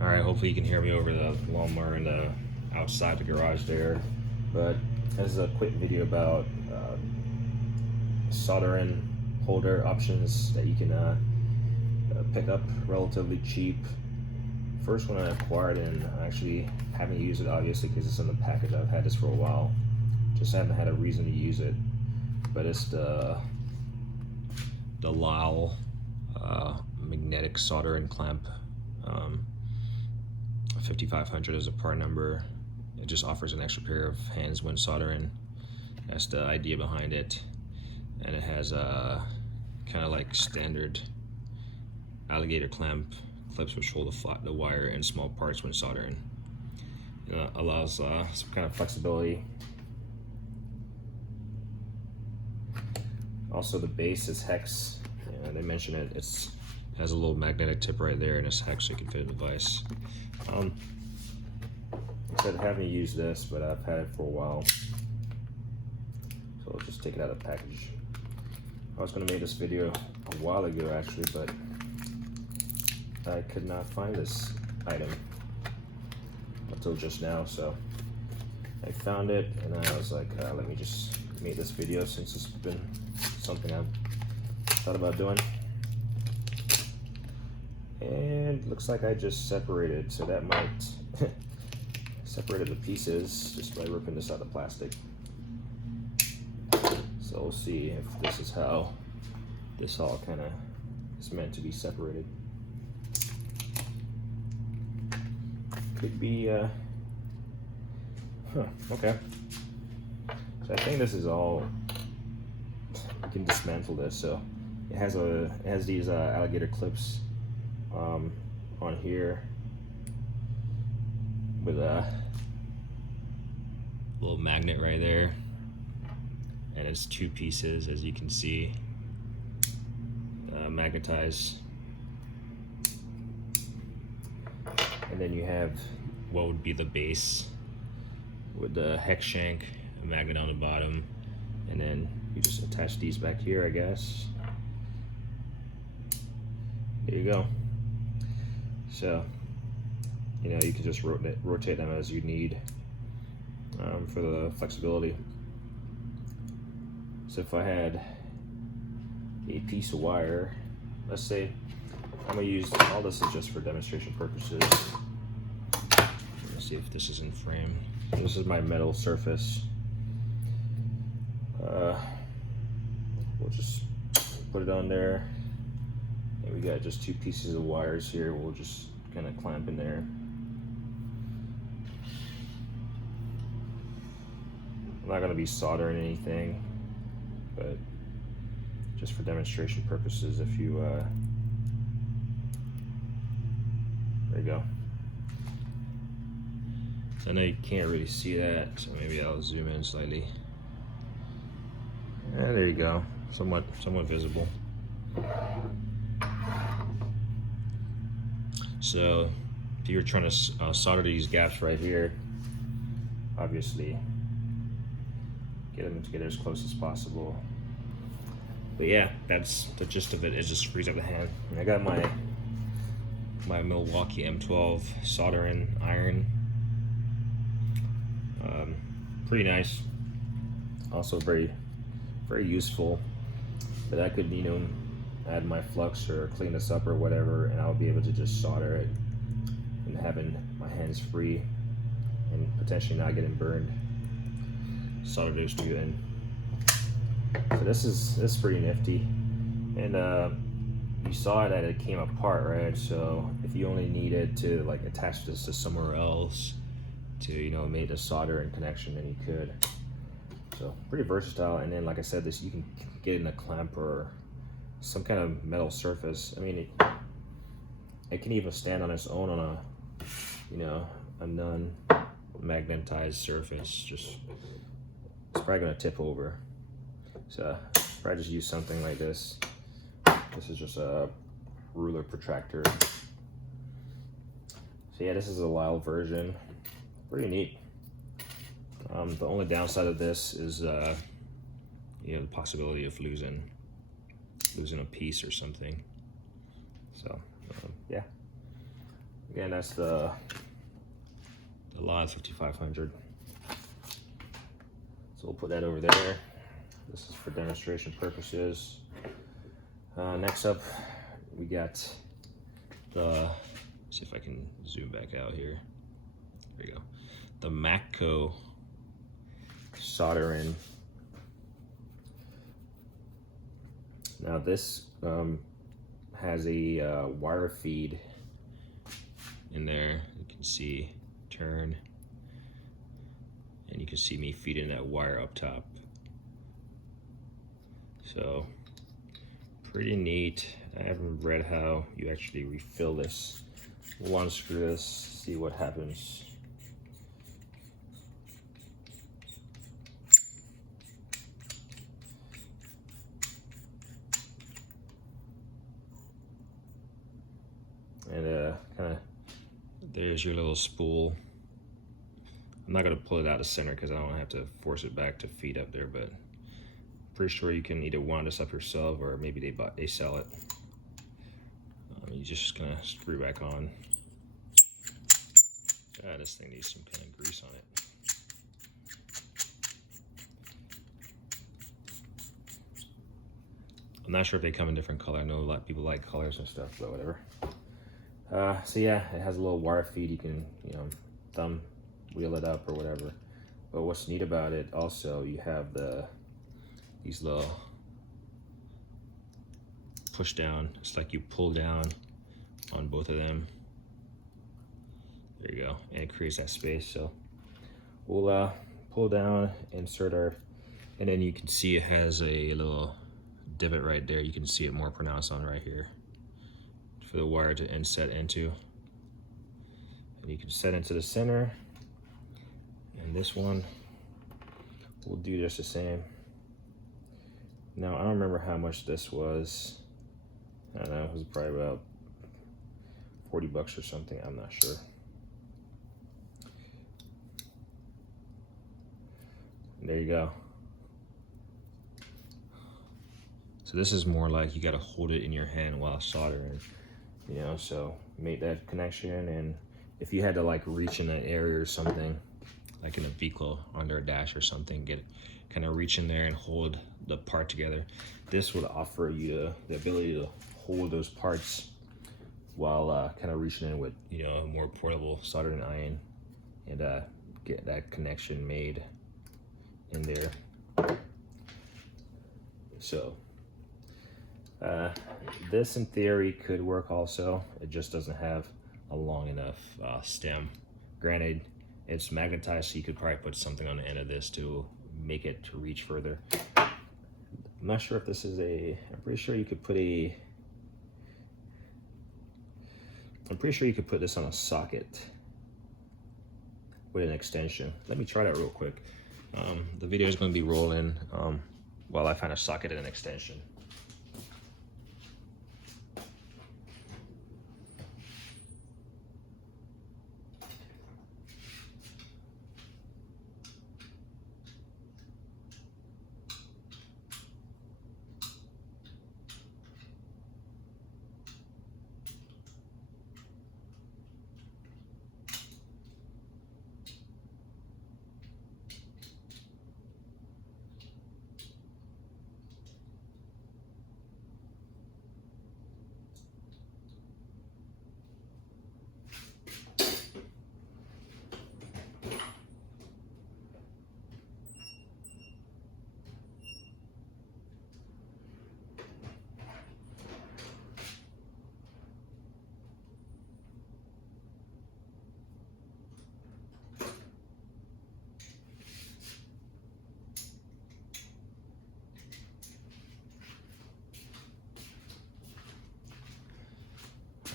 All right, hopefully you can hear me over the lawnmower and the outside the garage there. But this is a quick video about soldering holder options that you can pick up relatively cheap. First one I acquired, and I actually haven't used it obviously because it's in the package. I've had this for a while, just haven't had a reason to use it. But it's the Lyle magnetic soldering clamp. 5500 is a part number. It just offers an extra pair of hands when soldering. That's the idea behind it. And it has a kind of like standard alligator clamp clips which hold the wire in small parts when soldering. It allows some kind of flexibility. Also, the base is hex. Yeah, they mention it. It has a little magnetic tip right there, and it's hex so you can fit a device. I said I haven't used this, but I've had it for a while, so I'll just take it out of the package. I was going to make this video a while ago actually, but I could not find this item until just now, so I found it and I was like, let me just make this video since it's been something I've thought about doing. And looks like I just separated, so that might separated the pieces just by ripping this out of plastic. So we'll see if this is how this all kind of is meant to be separated. Could be okay. So I think this is all, you can dismantle this. So it has these alligator clips on here with a little magnet right there, and it's two pieces, as you can see, magnetized. And then you have what would be the base with the hex shank, a magnet on the bottom, and then you just attach these back here, I guess. There you go. So, you know, you can just rotate them as you need for the flexibility. So if I had a piece of wire, let's say I'm gonna use, all this is just for demonstration purposes. Let's see if this is in frame. This is my metal surface. We'll just put it on there. And we got just two pieces of wires here. We'll just kind of clamp in there. I'm not going to be soldering anything, but just for demonstration purposes, if you there you go. So I know you can't really see that, so maybe I'll zoom in slightly. And there you go, somewhat visible. So if you're trying to solder these gaps right here, obviously get them together as close as possible. But yeah, that's the gist of it. It just frees up the hand. And I got my Milwaukee M12 soldering iron. Pretty nice. Also very useful. But I could, you know, add my flux or clean this up or whatever, and I'll be able to just solder it and having my hands free and potentially not getting burned. Solder those two in. So this is pretty nifty, and you saw that it came apart, right? So if you only needed to like attach this to somewhere else to, you know, make a soldering connection, then you could. So pretty versatile. And then, like I said, this you can get in a clamp or some kind of metal surface. I mean, it can even stand on its own on a, you know, a non-magnetized surface. Just, it's probably gonna tip over. So probably just use something like this. This is just a ruler protractor. So yeah, this is a Lyle version. Pretty neat. The only downside of this is, you know, the possibility of losing a piece or something. So yeah, Again, that's the Lyle 5500. So we'll put that over there. This is for demonstration purposes. Next up, we got the, see if I can zoom back out here. There you go. The Macco soldering. Now this has a wire feed in there. You can see turn, and you can see me feeding that wire up top. So pretty neat. I haven't read how you actually refill this. We'll unscrew this, see what happens. And kind of, there's your little spool. I'm not gonna pull it out of center because I don't have to force it back to feed up there, but pretty sure you can either wind this up yourself or maybe they sell it. You're just gonna screw back on. This thing needs some kind of grease on it. I'm not sure if they come in different color. I know a lot of people like colors and stuff, but whatever. So yeah, it has a little wire feed. You can, thumb wheel it up or whatever. But what's neat about it also, you have these little push down. It's like you pull down on both of them. There you go, and it creates that space. So we'll pull down, insert our, and then you can see it has a little divot right there. You can see it more pronounced on right here for the wire to inset into. And you can set into the center. And this one, we'll do just the same. Now, I don't remember how much this was. I don't know, it was probably about 40 bucks or something, I'm not sure. And there you go. So this is more like you gotta hold it in your hand while soldering, so make that connection. And if you had to like reach in an area or something, like in a vehicle under a dash or something, kind of reach in there and hold the part together. This would offer you the ability to hold those parts while kind of reaching in with a more portable soldering iron and get that connection made in there. So this in theory could work also. It just doesn't have a long enough stem. Granted, it's magnetized, so you could probably put something on the end of this to make it to reach further. I'm not sure if this is I'm pretty sure you could put this on a socket with an extension. Let me try that real quick. The video is going to be rolling while I find a socket and an extension.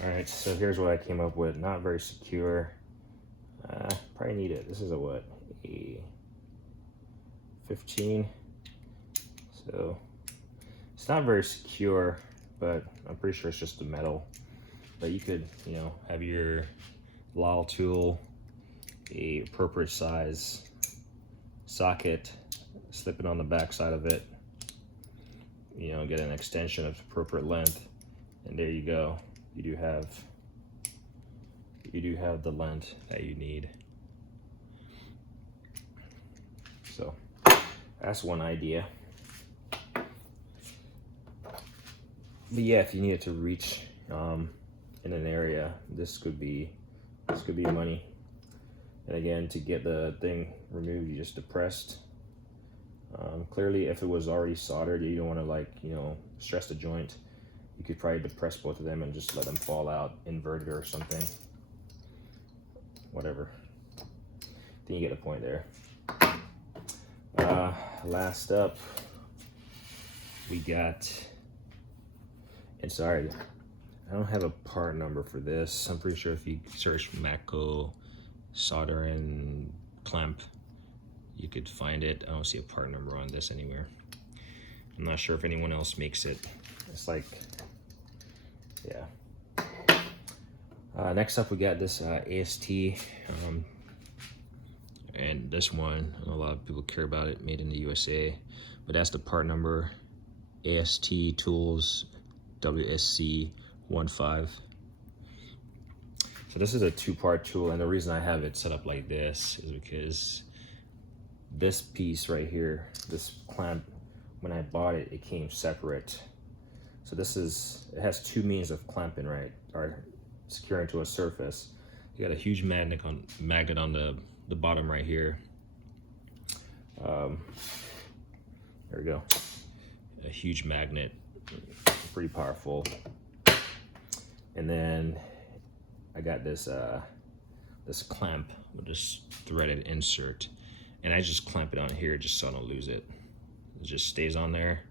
All right, so here's what I came up with. Not very secure. Probably need it. This is a 15. So it's not very secure, but I'm pretty sure it's just the metal. But you could, have your Lyle tool, a appropriate size socket, slip it on the back side of it, get an extension of appropriate length, and there you go. You do have you do have the length that you need. So that's one idea. But yeah, if you needed to reach in an area, this could be money. And again, to get the thing removed, you just depressed. Clearly, if it was already soldered, you don't want to, like, you know, stress the joint. You could probably depress both of them and just let them fall out, inverted or something. Whatever. Then you get the point there. Last up, we got, and sorry, I don't have a part number for this. I'm pretty sure if you search Macco soldering clamp, you could find it. I don't see a part number on this anywhere. I'm not sure if anyone else makes it. It's like, yeah. Next up, we got this AST, and this one, a lot of people care about it, made in the USA, but that's the part number, AST Tools WSC 15. So this is a 2-part tool, and the reason I have it set up like this is because this piece right here, this clamp, when I bought it, it came separate. So this is, it has 2 means of clamping, right, or securing to a surface. You got a huge magnet on the bottom right here. There we go. A huge magnet, pretty powerful. And then I got this this clamp with this threaded insert, and I just clamp it on here just so I don't lose it. It just stays on there.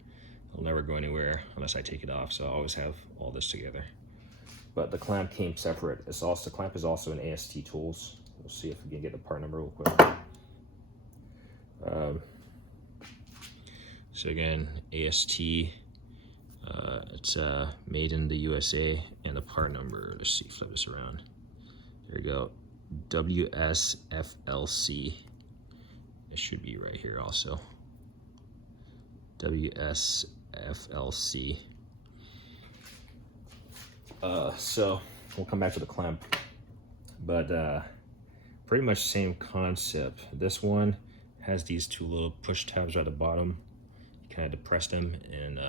It'll never go anywhere unless I take it off. So I always have all this together. But the clamp came separate. It's also, the clamp is also an AST Tools. We'll see if we can get the part number real quick. So again, AST, it's made in the USA, and the part number, let's see, flip this around. There we go, WSFLC. It should be right here also. WSFLC. So we'll come back to the clamp, but pretty much same concept. This one has these 2 little push tabs at the bottom. You kind of depress them and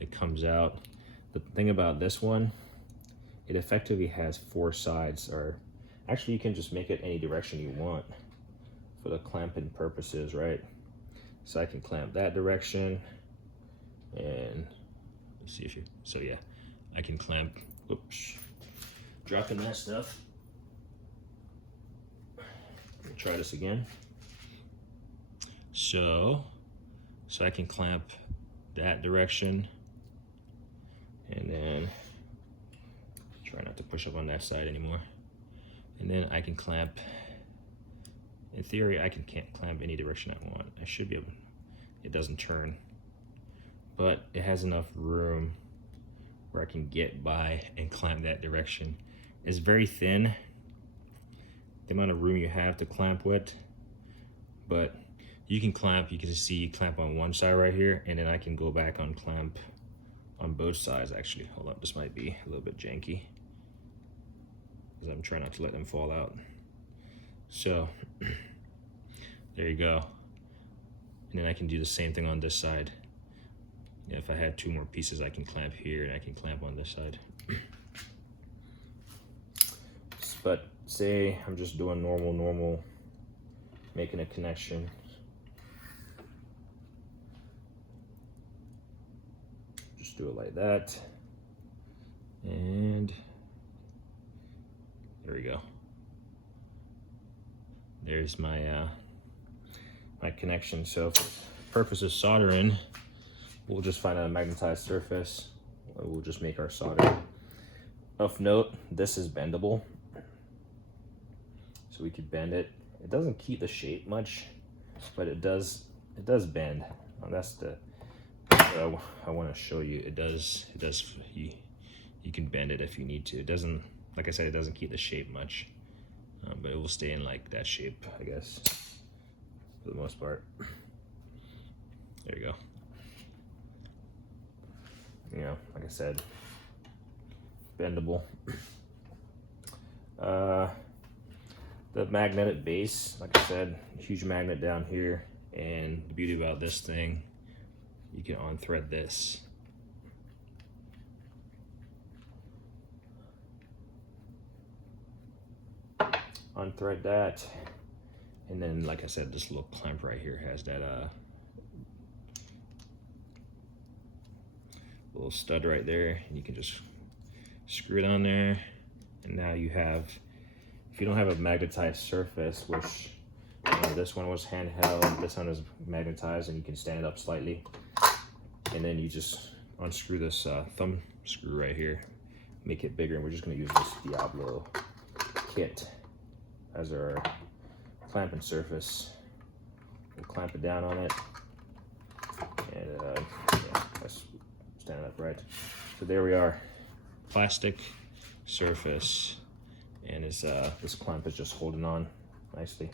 it comes out. The thing about this one, it effectively has 4 sides, or actually you can just make it any direction you want for the clamping purposes, right? So I can clamp that direction, and let's see if you, so yeah, I can clamp, oops, dropping that stuff. Let me try this again. So I can clamp that direction, and then try not to push up on that side anymore. And then I can clamp, in theory, can't clamp any direction I want. I should be able, it doesn't turn, but it has enough room where I can get by and clamp that direction. It's very thin, the amount of room you have to clamp with, but you can clamp, you can see clamp on one side right here, and then I can go back on clamp on both sides. Actually, hold up, this might be a little bit janky because I'm trying not to let them fall out. So there you go. And then I can do the same thing on this side. Yeah, if I had 2 more pieces, I can clamp here and I can clamp on this side. But say I'm just doing normal, making a connection. Just do it like that. And there we go. There's my my connection. So for purpose of soldering, we'll just find a magnetized surface. We'll just make our solder. Of note, this is bendable, so we could bend it. It doesn't keep the shape much, but it does bend. That's the what I want to show you. It does. You can bend it if you need to. It doesn't, like I said, it doesn't keep the shape much, but it will stay in like that shape, I guess, for the most part. There you go. You know, like I said, bendable. The magnetic base, like I said, huge magnet down here. And the beauty about this thing, you can unthread this. Unthread that. And then, like I said, this little clamp right here has that little stud right there. And you can just screw it on there. And now you have, if you don't have a magnetized surface, which this one was handheld, this one is magnetized, and you can stand it up slightly. And then you just unscrew this thumb screw right here, make it bigger, and we're just gonna use this Diablo kit as our clamping surface. We'll clamp it down on it, and yeah, let's stand it up right. So there we are, plastic surface, and it's, this clamp is just holding on nicely.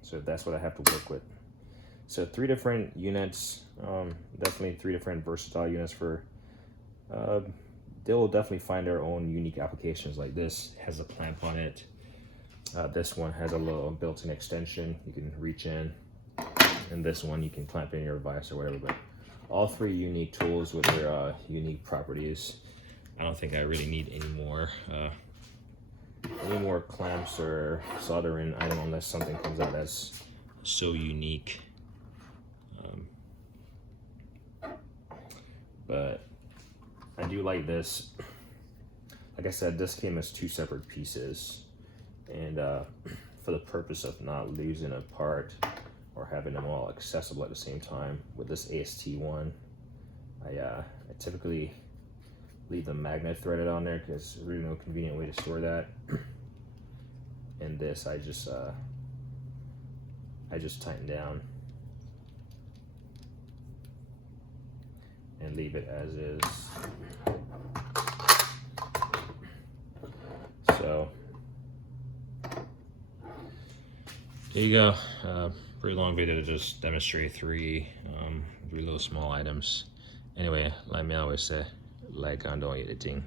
So that's what I have to work with. So 3 different units, definitely 3 different versatile units for, they'll definitely find their own unique applications. Like this has a clamp on it. This one has a little built-in extension you can reach in. And this one you can clamp in your vise or whatever, but all 3 unique tools with their unique properties. I don't think I really need any more clamps or soldering item unless something comes out that's so unique. But I do like this. Like I said, this came as 2 separate pieces, and for the purpose of not losing a part or having them all accessible at the same time, with this AST one, I typically leave the magnet threaded on there because there's really no convenient way to store that. And this, I just tighten down and leave it as is. So there you go. Pretty long video to just demonstrate 3 little small items. Anyway, like me always say, like on don't eat a thing.